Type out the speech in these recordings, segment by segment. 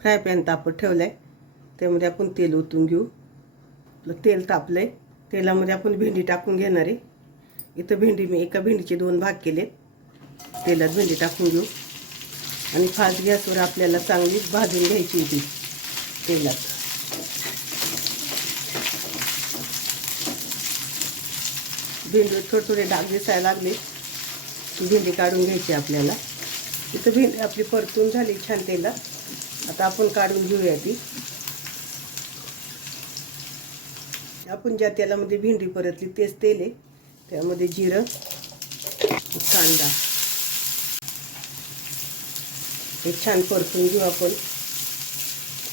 Fry pan तापत ठेवला आहे, त्यामध्ये आपण तेल ओतून घेऊ. आपलं तेल तापलं आहे, तेलामध्ये आपण भेंडी टाकून घेणार आहे. इथं भेंडी मी एका भेंडीचे 2 भाग केले. तेलात भेंडी टाकून घेऊ आणि फास्ट गॅसवर आपल्याला चांगली भाजून घ्यायची होती तेलात. भेंडीवर थोडे थोडे डाग दिसायला लागले की भेंडी काढून घ्यायची आपल्याला. इथं भेंडी आपली परतून झाली छान तेलात. आता आपण काढून घेऊया ती. आपण ज्या तेलामध्ये भेंडी परतली तेच तेल आहे, त्यामध्ये जिरं, कांदा हे छान परतून घेऊ आपण.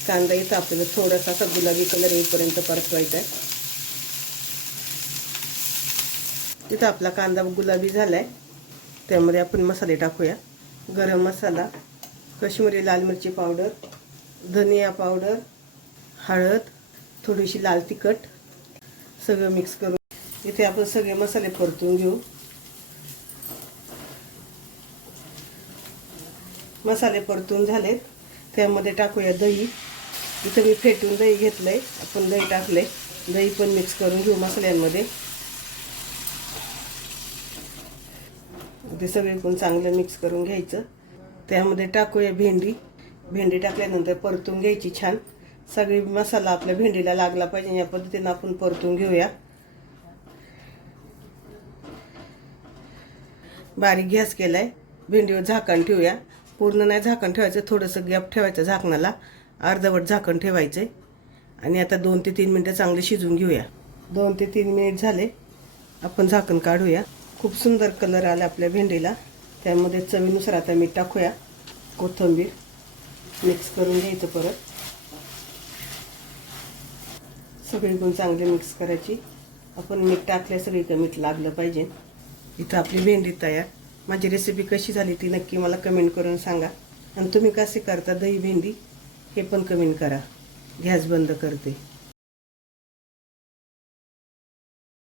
कांदा इथं आपल्याला थोडासा असा गुलाबी कलर येईपर्यंत परतवायचा आहे. इथं आपला कांदा गुलाबी झालाय, त्यामध्ये आपण मसाले टाकूया. गरम मसाला, काश्मीरी लाल मिरची पावडर, धनिया पावडर, हळद, थोडीशी लाल तिखट, सगळं मिक्स करून इथे आपण सगळे मसाले परतून घेऊ. मसाले परतून झालेत, त्यामध्ये टाकूया दही. इथं मी फेटून दही घेतलंय, आपण दही टाकलंय. दही पण मिक्स करून घेऊ मसाल्यांमध्ये. ते सगळे पण चांगलं मिक्स करून घ्यायचं. त्यामध्ये टाकूया भेंडी. भेंडी टाकल्यानंतर परतून घ्यायची छान. सगळी मसाला आपल्या भेंडीला लागला पाहिजे या पद्धतीने आपण परतून घेऊया. बारीक गॅस केलाय. भेंडीवर झाकण ठेवूया. पूर्ण नाही झाकण ठेवायचं, थोडंसं गॅप ठेवायचं झाकणाला. अर्धवट झाकण ठेवायचं आणि आता 2 ते 3 मिनिटं चांगले शिजून घेऊया. 2 ते 3 मिनिट झाले, आपण झाकण काढूया. खूप सुंदर कलर आला आपल्या भेंडीला. त्यामध्ये चवीनुसार आता मीठ टाकूया, कोथिंबीर मिक्स करून घ्यायचं. परत सगळीकडून चांगले मिक्स करायची. आपण मीठ टाकल्या सगळीकडे मीठ लागलं पाहिजे. इथं आपली भेंडी तयार. माझी रेसिपी कशी झाली ती नक्की मला कमेंट करून सांगा. आणि तुम्ही कसे करता दही भेंडी हे पण कमेंट करा. गॅस बंद करते.